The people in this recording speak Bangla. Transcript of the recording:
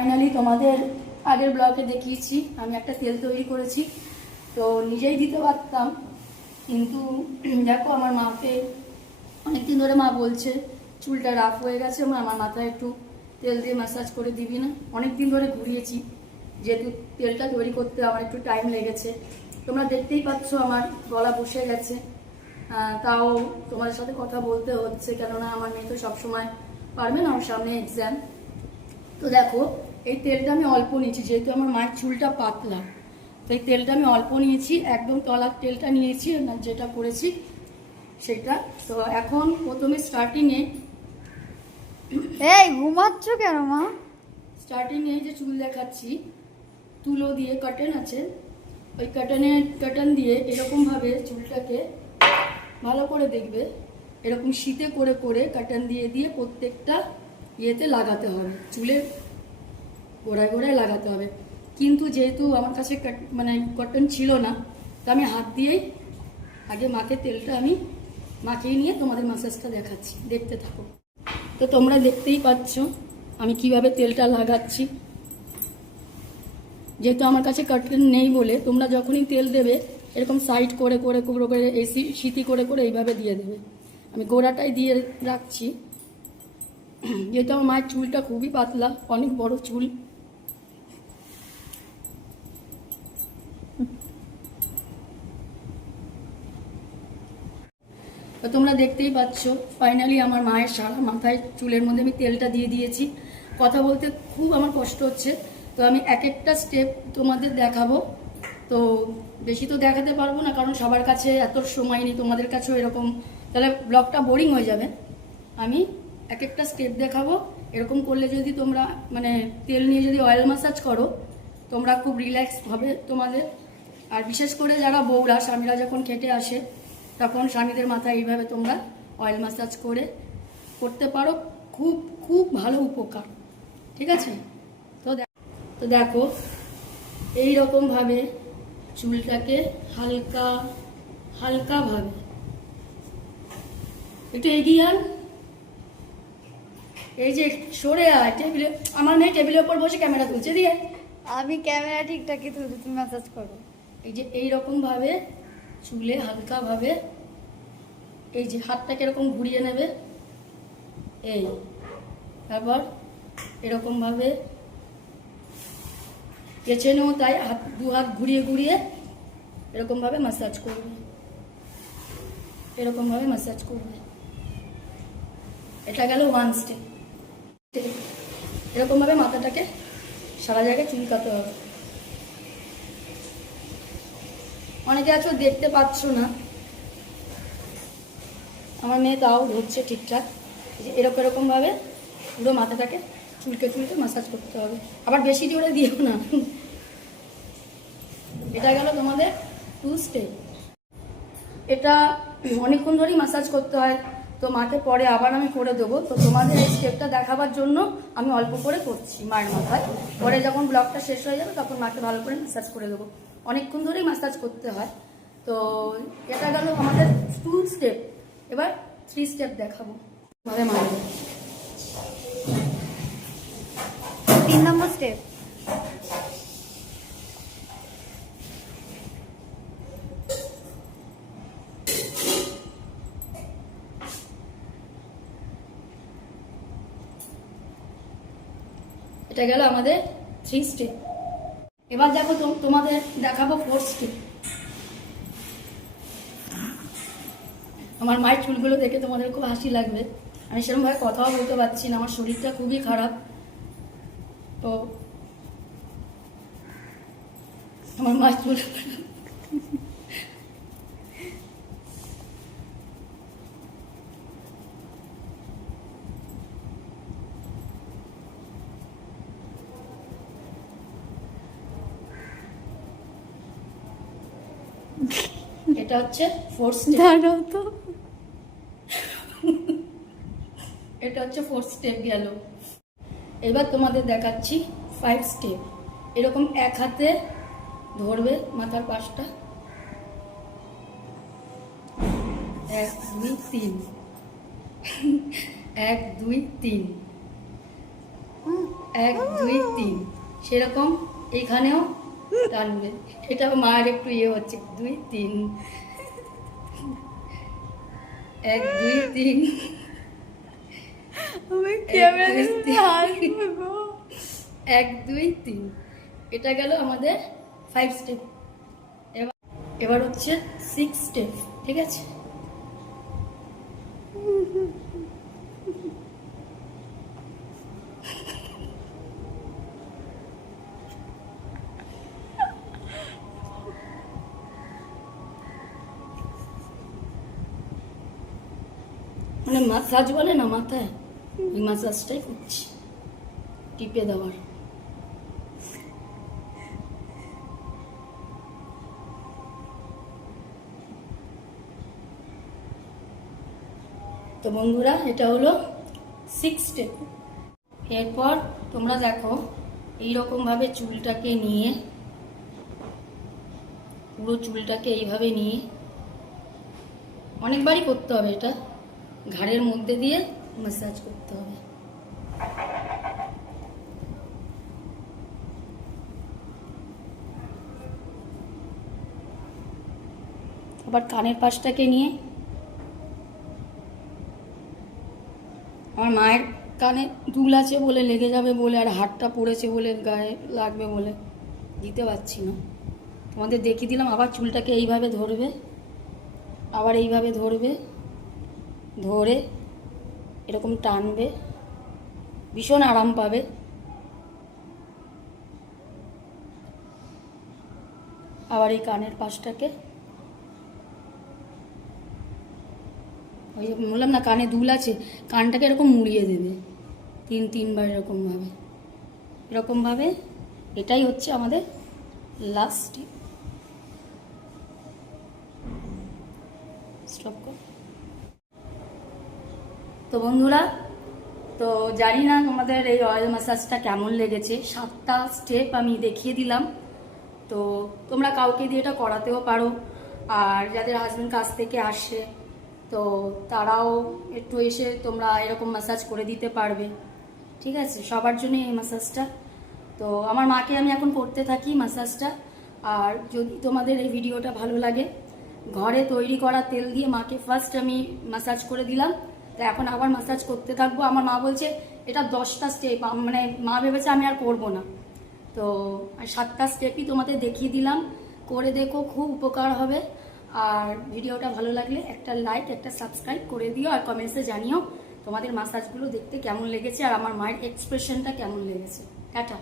ফাইনালি তোমাদের আগের ব্লগে দেখিয়েছি। আমি একটা তেল তৈরি করেছি। তো নিজেই দিতে পারতাম। কিন্তু দেখো, আমার মাকে অনেকদিন ধরে মা বলছে, চুলটা রাফ হয়ে গেছে মা, আমার মাথায় একটু তেল দিয়ে ম্যাসাজ করে দিবি না? অনেক দিন ধরে ঘুরিয়েছি, যেহেতু তেলটা তৈরি করতে আমার একটু টাইম লেগেছে। তোমরা দেখতেই পাচ্ছ আমার গলা বসে গেছে। তাও তোমাদের সাথে কথা বলতে হচ্ছে, কেননা আমার মেয়ে তো সবসময় পারবে না আমার সামনে এক্সাম তো দেখো এই তেলটা আমি অল্প নিয়েছি যেহেতু আমার মায়ের চুলটা পাতলা। তো এই তেলটা আমি অল্প নিয়েছি একদম তলার তেলটা নিয়েছি না যেটা করেছি সেটা। তো এখন প্রথমে স্টার্টিংয়ে এই ঘুমাচ্ছ কেন মা? স্টার্টিংয়ে যে চুল দেখাচ্ছি তুলো দিয়ে কাটেন আছে। ওই কাটানে কাটান দিয়ে এরকমভাবে চুলটাকে ভালো করে দেখবে। এরকম শীতে করে করে কাটান দিয়ে দিয়ে প্রত্যেকটা ইয়েতে লাগাতে হবে। চুলের গোড়ায় গোড়ায় লাগাতে হবে। কিন্তু যেহেতু আমার কাছে মানে কটন ছিল না, তো আমি হাত দিয়েই আগে মাকে তেলটা আমি মাখিয়ে নিয়ে তোমাদের মাসাজটা দেখাচ্ছি। দেখতে থাকো। তো তোমরা দেখতেই পাচ্ছ আমি কীভাবে তেলটা লাগাচ্ছি। যেহেতু আমার কাছে কাটন নেই বলে, তোমরা যখনই তেল দেবে, এরকম সাইড করে করে করে করে এসি সিটি করে করে এইভাবে দিয়ে দেবে। আমি গোড়াটাই দিয়ে রাখছি। যেহেতু আমার মায়ের চুলটা খুবই পাতলা, অনেক বড় চুল। তো তোমরা দেখতেই পাচ্ছ ফাইনালি আমার মায়ের সারা মাথায় চুলের মধ্যে আমি তেলটা দিয়ে দিয়েছি। কথা বলতে খুব আমার কষ্ট হচ্ছে, তো আমি এক একটা স্টেপ তোমাদের দেখাবো। তো বেশি তো দেখাতে পারব না, কারণ সবার কাছে এত সময় নেই, তোমাদের কাছেও এরকম, তাহলে ব্লগটা বোরিং হয়ে যাবে। আমি এক একটা স্টেপ দেখাবো। এরকম করলে যদি তোমরা মানে তেল নিয়ে যদি অয়েল ম্যাসাজ করো, তোমরা খুব রিল্যাক্স হবে তোমাদের। আর বিশেষ করে যারা বউরা, স্বামীরা যখন খেটে আসে, তখন স্বামীদের মাথায় এইভাবে তোমরা অয়েল ম্যাসাজ করে করতে পারো। খুব খুব ভালো উপকার। ঠিক আছে? তো তো দেখো এই রকমভাবে চুলটাকে হালকা, হালকাভাবে। একটু এগিয়ে আন এই যে সরে আয় টেবিলে আমার মেয়ে টেবিলের ওপর বসে ক্যামেরা তুলছে দিয়ে আমি ক্যামেরা ঠিকঠাকই তুলছি তুমি মেসেজ করো। এই যে এই রকম ভাবে চুলে হালকা ভাবে এই যে হাতটাকে এরকম ঘুরিয়ে নেবে এই তারপর এরকম ভাবে পেছনেও তাই হাত দু হাত ঘুরিয়ে ঘুরিয়ে এরকম ভাবে মাসাজ করবে। এরকম ভাবে মাসাজ করবে। এটা গেল ওয়ান স্টেপ এরকম ভাবে মাথাটাকে সারা জায়গায় চুলকাতে হবে। অনেকে আছো দেখতে পাচ্ছ না। আমার মেয়ে তাও ধরছে ঠিকঠাক। এরকম এরকম ভাবে পুরো মাথাটাকে চুলকে চুলকে মাসাজ করতে হবে। আবার বেশি জোরে দিও না। এটা গেল তোমাদের টু স্টেপ এটা অনেকক্ষণ ধরেই মাসাজ করতে হয়। তো মাকে পরে আবার আমি করে দেবো। তো তোমাদের এই স্টেপটা দেখাবার জন্য আমি অল্প করে করছি মায়ের মাথায়। পরে যখন ব্লগটা শেষ হয়ে যাবে তখন মাকে ভালো করে মাসাজ করে দেবো। অনেকক্ষণ ধরেই মাসাজ করতে হয়। তো এটা গেল আমাদের টু স্টেপ এবার থ্রি স্টেপ দেখাবো। ভাবে মারবে তিন নম্বর স্টেপ এটা গেল আমাদের থ্রি স্টেপ এবার দেখো তোমাদের দেখাবো ফোর স্টেপ আমার মায়ের চুলগুলো দেখে তোমাদের খুব হাসি লাগবে। আমি সেরকমভাবে কথাও বলতে পারছি না, আমার শরীরটা খুবই খারাপ। তো আমার মায়ের চুল এটা হচ্ছে ফোর স্টেপ দাঁড়াও তো। এটা হচ্ছে ফোর স্টেপ গেল। এবার তোমাদের দেখাচ্ছি ফাইভ স্টেপ এরকম এক হাতে ধরবে মাথার পাশটা। এক দুই তিন। এক দুই তিন। এক দুই তিন। সেরকম এইখানেও টানবে। এটা মায়ের একটু ইয়ে হচ্ছে। দুই তিন। এক দুই তিন। এক দুই তিন। এটা গেল আমাদের ফাইভ স্টেপ এবার এবার হচ্ছে সিক্স স্টেপ ঠিক আছে? মানে মাসাজ বলে না, মাথায়? ওই মাসাজটাই করছি। টিপে দেওয়ার। তো বন্ধুরা, এটা হলো সিক্স স্টেপ এরপর তোমরা দেখো, এইরকমভাবে চুলটাকে নিয়ে, পুরো চুলটাকে এইভাবে নিয়ে, অনেকবারই করতে হবে এটা। ঘাড়ের মধ্যে দিয়ে ম্যাসাজ করতে হবে। আবার কানের পাশটাকে নিয়ে আমার মায়ের কানে দুল আছে বলে লেগে যাবে বলে আর হাতটা পড়েছে বলে গায়ে লাগবে বলে দিতে পারছি না। তোমাদের দেখিয়ে দিলাম, আবার চুলটাকে এইভাবে ধরবে, আবার এইভাবে ধরবে। ধরে এরকম টানবে, ভীষণ আরাম পাবে। আবার এই কানের পাশটাকে, ওই বললাম না, কানে দুল আছে, কানটাকে এরকম মুড়িয়ে দেবে, তিন, তিনবার এরকমভাবে। এরকমভাবে এটাই হচ্ছে আমাদের লাস্ট স্টপ কর। তো বন্ধুরা, তো জানি না তোমাদের এই অয়েল ম্যাসাজটা কেমন লেগেছে। সাতটা স্টেপ আমি দেখিয়ে দিলাম। তো তোমরা কাউকে দিয়ে এটা করাতেও পারো। আর যাদের হাজব্যান্ড কাছ থেকে আসে, তো তারাও একটু এসে তোমরা এরকম ম্যাসাজ করে দিতে পারবে। ঠিক আছে? সবার জন্য এই ম্যাসাজটা তো আমার মাকে আমি এখন করতে থাকি ম্যাসাজটা আর যদি তোমাদের এই ভিডিওটা ভালো লাগে, ঘরে তৈরি করা তেল দিয়ে মাকে ফার্স্ট আমি ম্যাসাজ করে দিলাম। তো এখন আবার ম্যাসাজ করতে থাকব। আমার মা বলছে, এটা দশটা স্টেপ মানে মা ভেবেছে আমি আর করব না। তো সাতটা স্টেপই তোমাদের দেখিয়ে দিলাম। করে দেখো, খুব উপকার হবে। আর ভিডিওটা ভালো লাগলে একটা লাইক একটা সাবস্ক্রাইব করে দিও আর কমেন্টসে জানিও তোমাদের মাসাজগুলো দেখতে কেমন লেগেছে আর আমার মায়ের এক্সপ্রেশনটা কেমন লেগেছে। টাটা।